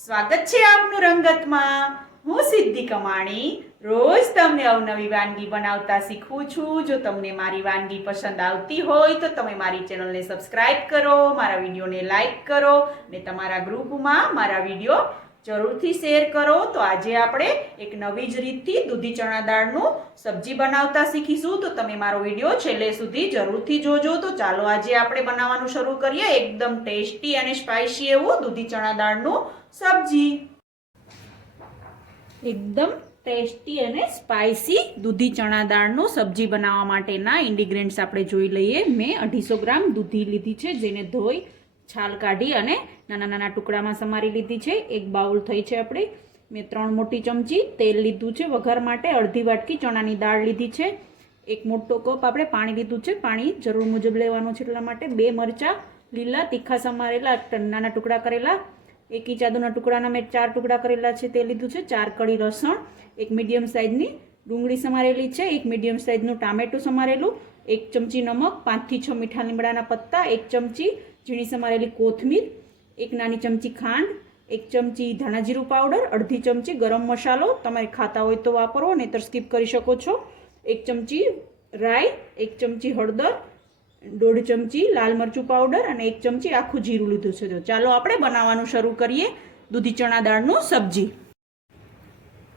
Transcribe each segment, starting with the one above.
સ્વાગત છે આપનું રંગતમાં। હું સિદ્ધિ કમાણી રોજ તમને અવનવી વાનગી બનાવતા શીખવું છું। જો તમને મારી વાનગી પસંદ આવતી હોય તો તમે મારી ચેનલને સબસ્ક્રાઇબ કરો, મારા વિડીયોને લાઈક કરો અને તમારા ગ્રુપમાં મારા વિડીયો જરૂરથી શેર કરો। તો આજે આપણે એક નવી જ રીતથી દૂધી ચણા દાળનું સબ્જી બનાવતા શીખીશું। તો તમે મારો વિડીયો છેલ્લે સુધી જરૂરથી જોજો। તો ચાલો આજે આપણે બનાવવાનું શરૂ કરીએ એકદમ ટેસ્ટી અને સ્પાઇસી એવું દૂધી ચણા દાળનું સબ્જી। એકદમ ટેસ્ટી અને સ્પાઇસી દૂધી ચણા દાળનું સબ્જી બનાવવા માટેના ઇન્ગ્રેડિયન્ટ્સ આપણે જોઈ લઈએ। મેં 250 ગ્રામ દૂધી લીધી છે, જેને ધોઈ છાલ કાઢી અને નાના નાના ટુકડામાં સમારી લીધી છે। એક બાઉલ થઈ છે આપણે। મેં 3 મોટી ચમચી તેલ લીધું છે વઘાર માટે। અડધી વાટકી ચણાની દાળ લીધી છે। એક મોટો કપ આપણે પાણી લીધું છે, પાણી જરૂર મુજબ લેવાનું છે એટલા માટે। 2 મરચાં લીલા તીખા સમારેલા નાના ટુકડા કરેલા। 1 ઇંચ આદુના ટુકડાના મેં 4 ટુકડા કરેલા છે તે લીધું છે। 4 કળી લસણ, એક મીડિયમ સાઇઝની ડુંગળી સમારેલી છે, એક મીડિયમ સાઇઝનું ટામેટું સમારેલું, 1 ચમચી નમક, 5 થી 6 મીઠા લીમડાના પત્તા, 1 ચમચી ઝીણી સમારેલી કોથમીર, 1 નાની ચમચી ખાંડ, 1 ચમચી ધાણા જીરું પાવડર, અડધી ચમચી ગરમ મસાલો, તમે ખાતા હોય તો વાપરો નહીતર સ્કીપ કરી શકો છો, 1 ચમચી રાઈ, 1 ચમચી હળદર, 1.5 ચમચી લાલ મરચું પાવડર અને 1 ચમચી આખું જીરું લીધું છે। તો ચાલો આપણે બનાવવાનું શરૂ કરીએ દૂધી ચણા દાળનું સબ્જી।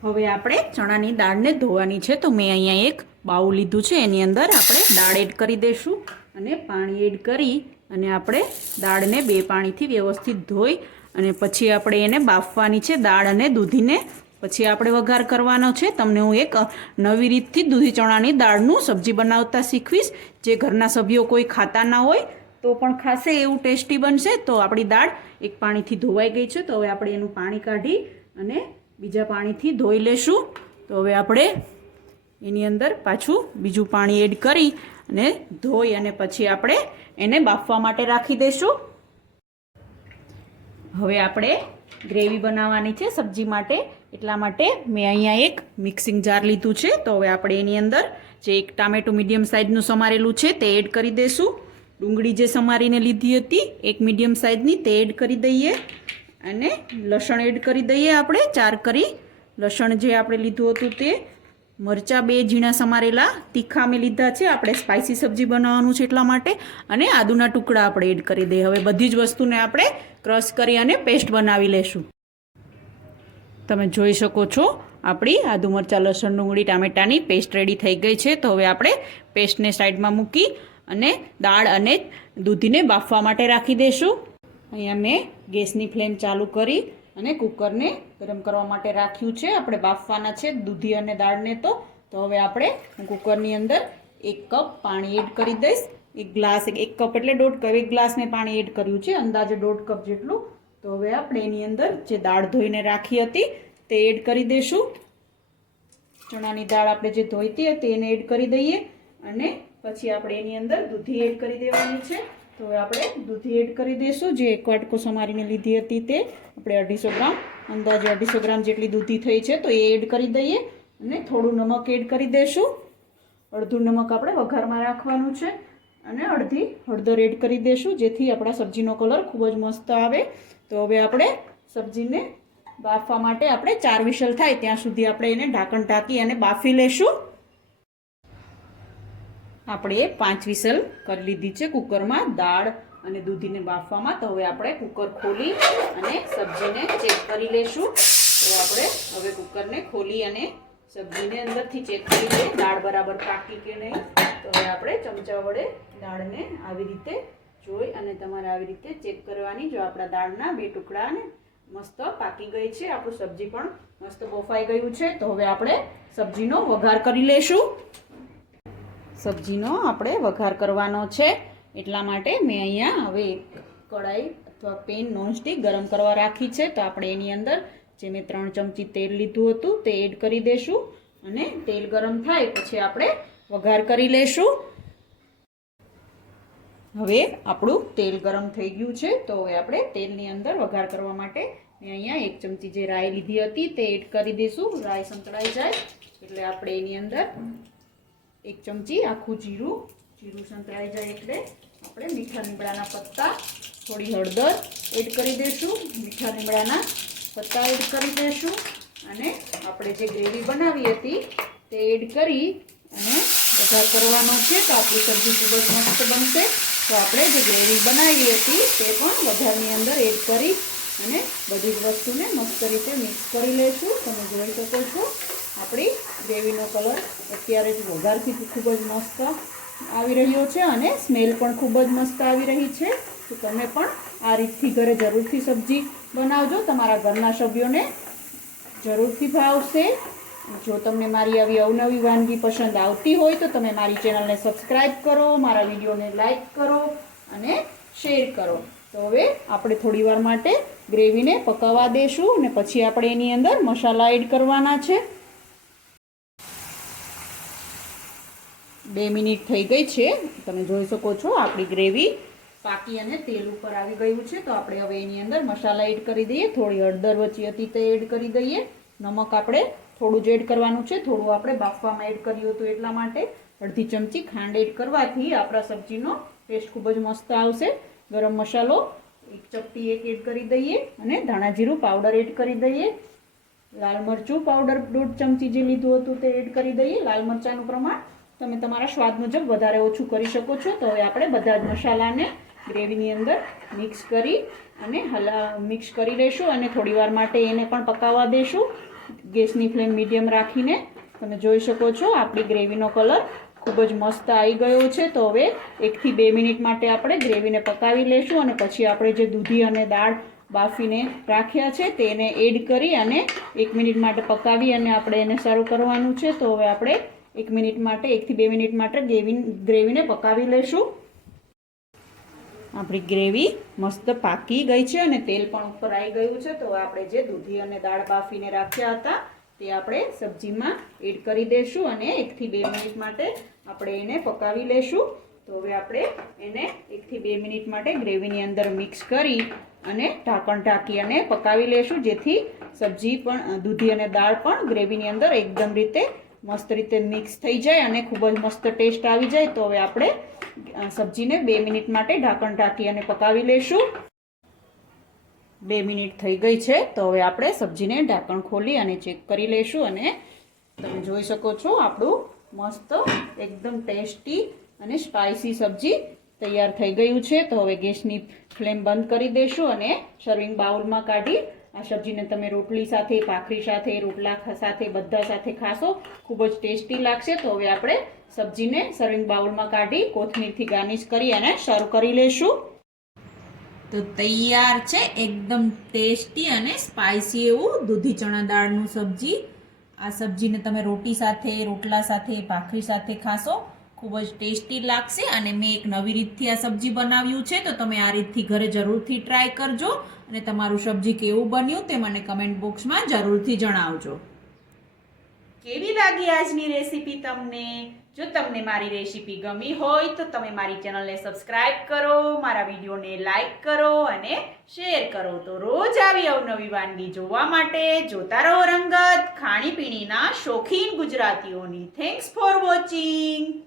હવે આપણે ચણાની દાળને ધોવાની છે। તો મેં અહીંયા એક બાઉલ લીધું છે, એની અંદર આપણે દાળ એડ કરી દઈશું અને પાણી એડ કરી અને આપણે દાળને 2 પાણીથી વ્યવસ્થિત ધોઈ અને પછી આપણે એને બાફવાની છે દાળ અને દૂધીને। પછી આપણે વઘાર કરવાનો છે। તમને હું એક નવી રીતથી દૂધી ચણાની દાળનું સબ્જી બનાવતા શીખવીશ, જે ઘરના સભ્યો કોઈ ખાતા ના હોય તો પણ ખાશે એવું ટેસ્ટી બનશે। તો આપણી દાળ એક પાણીથી ધોવાઈ ગઈ છે, તો હવે આપણે એનું પાણી કાઢી અને બીજા પાણીથી ધોઈ લેશું। તો હવે આપણે એની અંદર પાછું બીજું પાણી એડ કરી અને ધોઈ અને પછી આપણે એને બાફવા માટે રાખી દઈશું। હવે આપણે ગ્રેવી બનાવવાની છે સબ્જી માટે, એટલા માટે મેં અહીંયા એક મિક્સિંગ જાર લીધું છે। તો હવે આપણે એની અંદર જે એક ટામેટું મીડિયમ સાઇઝનું સમારેલું છે તે એડ કરી દઈશું। ડુંગળી જે સમારીને લીધી હતી એક મીડિયમ સાઇઝની તે એડ કરી દઈએ અને લસણ એડ કરી દઈએ આપણે 4 કરી લસણ જે આપણે લીધું હતું તે। મરચાં 2 ઝીણા સમારેલા તીખા મેં લીધા છે, આપણે સ્પાઇસી સબ્જી બનાવવાનું છે એટલા માટે। અને આદુના ટુકડા આપણે એડ કરી દઈએ। હવે બધી જ વસ્તુને આપણે ક્રશ કરી અને પેસ્ટ બનાવી લેશું। તમે જોઈ શકો છો આપણી આદુ મરચાં લસણ ડુંગળી ટામેટાની પેસ્ટ રેડી થઈ ગઈ છે। તો હવે આપણે પેસ્ટને સાઈડમાં મૂકી અને દાળ અને દૂધીને બાફવા માટે રાખી દઈશું। અહીંયા મેં ગેસની ફ્લેમ ચાલુ કરી અને કુકરને ગરમ કરવા માટે રાખ્યું છે। આપણે બાફવાના છે દૂધી અને દાળને। તો હવે આપણે કુકરની અંદર 1 કપ પાણી એડ કરી દઈશ। 1 ગ્લાસ 1 કપ એટલે 1.5 કપ, 1 ગ્લાસ મેં પાણી એડ કર્યું છે, અંદાજે 1.5 કપ જેટલું। તો હવે આપણે એની અંદર જે દાળ ધોઈને રાખી હતી તે એડ કરી દઈશું। ચણાની દાળ આપણે જે ધોઈતી હતી એને એડ કરી દઈએ અને પછી આપણે એની અંદર દૂધી એડ કરી દેવાની છે। તો હવે આપણે દૂધી એડ કરી દઈશું, જે 1 વાટકો સમારીને લીધી હતી તે આપણે 250 ગ્રામ અંદાજે 250 ગ્રામ જેટલી દૂધી થઈ છે તો એ એડ કરી દઈએ અને થોડું નમક એડ કરી દઈશું। અડધું નમક આપણે વઘારમાં રાખવાનું છે અને અડધી હળદર એડ કરી દઈશું, જેથી આપણા સબ્જીનો કલર ખૂબ જ મસ્ત આવે। તો હવે આપણે સબ્જીને બાફવા માટે આપણે 4 વિસલ થાય ત્યાં સુધી આપણે એને ઢાંકણ ઢાંકી અને બાફી લેશું। આપણે 5 વિસલ કરી લીધી છે કુકરમાં દાળ અને દૂધીને બાફવામાં। તો હવે આપણે કુકર ખોલી અને સબ્જીને ચેક કરી લેશું। તો આપણે હવે કુકરને ખોલી અને સબ્જીને અંદરથી ચેક કરી લઈએ દાળ બરાબર પાકી કે નહીં। તો હવે આપણે ચમચા વડે દાળને આવી રીતે જોઈ અને તમારે આવી રીતે ચેક કરવાની। જો આપણા દાળના 2 ટુકડા ને મસ્ત પાકી ગઈ છે, આપણું સબ્જી પણ મસ્ત બફાઈ ગયું છે। તો હવે આપણે સબ્જીનો વઘાર કરી લેશું। સબ્જીનો આપણે વઘાર કરવાનો છે એટલા માટે મેં અહીંયા હવે કઢાઈ અથવા પેન નોનસ્ટિક ગરમ કરવા રાખી છે। તો આપણે એની અંદર જે મેં 3 ચમચી તેલ લીધું હતું તે એડ કરી દઈશું અને તેલ ગરમ થાય પછી આપણે વઘાર કરી લેશું। હવે આપણું તેલ ગરમ થઈ ગયું છે। તો હવે આપણે તેલની અંદર વઘાર કરવા માટે મેં અહીંયા 1 ચમચી જે રાઈ લીધી હતી તે એડ કરી દઈશું। રાઈ સંતળાઈ જાય એટલે આપણે એની અંદર 1 ચમચી આખું જીરું સંતળાઈ જાય એટલે આપણે મીઠા લીમડાના પત્તા, થોડી હળદર એડ કરી દઈશું। મીઠા લીમડાના પત્તા એડ કરી દઈશું અને આપણે જે ગ્રેવી બનાવી હતી તે એડ કરી અને વઘાર કરવાનો છે. તો આપણી સબ્જી ખૂબ જ મસ્ત બનશે. તો આપણે જે ગ્રેવી બનાવી હતી તે પણ વઘારની અંદર એડ કરી અને બધી જ વસ્તુને મસ્ત રીતે મિક્સ કરી લઈશું. તમે જોઈ શકો છો આપણી ગ્રેવીનો કલર અત્યારે જ વઘારથી ખૂબ જ મસ્ત આવી રહ્યો છે અને સ્મેલ પણ ખૂબ જ મસ્ત આવી રહી છે. તો તમે પણ આ રીતથી ઘરે જરૂરથી સબ્જી બનાવજો. તમારા ઘરના સભ્યોને જરૂરથી ભાવશે. જો તમને મારી આવી અવનવી વાનગી પસંદ આવતી હોય તો તમે મારી ચેનલને સબસ્ક્રાઈબ કરો, મારા વિડીયોને લાઈક કરો અને શેર કરો. તો હવે આપણે થોડી વાર માટે ગ્રેવીને પકાવવા દેશું અને પછી આપણે એની અંદર મસાલા એડ કરવાના છે. 2 મિનિટ થઈ ગઈ છે. તમે જોઈ શકો છો આપણી ગ્રેવી પાકી અને તેલ ઉપર આવી ગયું છે. તો આપણે હવે એની અંદર મસાલા એડ કરી દઈએ. થોડી હળદર વચ્ચી હતી તે એડ કરી દઈએ. નમક આપણે થોડું જ એડ કરવાનું છે, થોડું આપણે બાફવામાં એડ કર્યું હતું એટલા માટે. અડધી ચમચી ખાંડ એડ કરવાથી આપણા સબ્જીનો ટેસ્ટ ખૂબ જ મસ્ત આવશે. ગરમ મસાલો 1 ચપટી એડ કરી દઈએ અને ધાણા જીરું પાવડર એડ કરી દઈએ. લાલ મરચું પાવડર 1.5 ચમચી જે લીધું હતું તે એડ કરી દઈએ. લાલ મરચાંનું પ્રમાણ તમે તમારા સ્વાદ મુજબ વધારે ઓછું કરી શકો છો. તો હવે આપણે બધા જ મસાલાને ગ્રેવીની અંદર મિક્સ કરી અને મિક્સ કરી લઈશું અને થોડીવાર માટે એને પણ પકાવવા દઈશું. ગેસની ફ્લેમ મીડિયમ રાખીને. તમે જોઈ શકો છો આપણી ગ્રેવીનો કલર ખૂબ જ મસ્ત આવી ગયો છે. તો હવે 1 થી 2 મિનિટ માટે આપણે ગ્રેવીને પકાવી લઈશું અને પછી આપણે જે દૂધી અને દાળ બાફીને રાખ્યા છે તેને એડ કરી અને 1 મિનિટ માટે પકાવી અને આપણે એને સર્વ કરવાનું છે. તો હવે આપણે 1 મિનિટ માટે 1 થી 2 મિનિટ માટે ગ્રેવીને પકાવી લઈશું. આપણી ગ્રેવી મસ્ત પાકી ગઈ છે અને તેલ પણ ઉપર આવી ગયું છે. તો આપણે જે દૂધી અને દાળ બાફીને રાખ્યા હતા તે આપણે સબ્જીમાં એડ કરી દઈશું અને 1 થી 2 મિનિટ માટે આપણે એને પકાવી લઈશું. તો હવે આપણે એને 1 થી 2 મિનિટ માટે ગ્રેવીની અંદર મિક્સ કરી અને ઢાંકણ ઢાંકી અને પકાવી લઈશું, જેથી સબ્જી પણ દૂધી અને દાળ પણ ગ્રેવીની અંદર એકદમ રીતે મસ્ત રીતે મિક્સ થઈ જાય અને ખૂબ જ મસ્ત ટેસ્ટ આવી જાય. તો હવે આપણે સબ્જીને 2 મિનિટ માટે ઢાંકણ ઢાંકી અને પકાવી લઈશું. 2 મિનિટ થઈ ગઈ છે. તો હવે આપણે સબ્જીને ઢાંકણ ખોલી અને ચેક કરી લઈશું અને તમે જોઈ શકો છો આપણું મસ્ત એકદમ ટેસ્ટી અને સ્પાઇસી સબ્જી તૈયાર થઈ ગયું છે. તો હવે ગેસની ફ્લેમ બંધ કરી દઈશું અને સર્વિંગ બાઉલમાં કાઢી આ સબ્જીને તમે રોટલી સાથે, ભાખરી સાથે, રોટલા સાથે બધા સાથે ખાશો. ખૂબ જ ટેસ્ટી લાગશે. તો હવે આપણે સબ્જીને સર્વિંગ બાઉલમાં કાઢી કોથમીરથી ગાર્નિશ કરી અને સર્વ કરી લઈશું. તો તૈયાર છે એકદમ ટેસ્ટી અને સ્પાઇસી એવું દૂધી ચણા દાળનું સબ્જી. આ સબ્જીને તમે રોટી સાથે, રોટલા સાથે, ભાખરી સાથે ખાશો. ખૂબ જ ટેસ્ટી લાગશે અને મેં એક નવી રીતથી આ સબ્જી બનાવ્યું છે. તો તમે આ રીતથી ઘરે જરૂરથી ટ્રાય કરજો અને તમારું સબ્જી કેવું બન્યું તે મને કમેન્ટ બોક્સમાં જરૂરથી જણાવજો. કેવી લાગી આજની રેસીપી તમને? જો તમને મારી રેસીપી ગમી હોય તો તમે મારી ચેનલને સબસ્ક્રાઇબ કરો, મારા વિડીયોને લાઈક કરો અને શેર કરો. તો રોજ આવી અવનવી વાનગી જોવા માટે જોતા રહો રંગત, ખાણીપીણીના શોખીન ગુજરાતીઓની. Thanks for watching.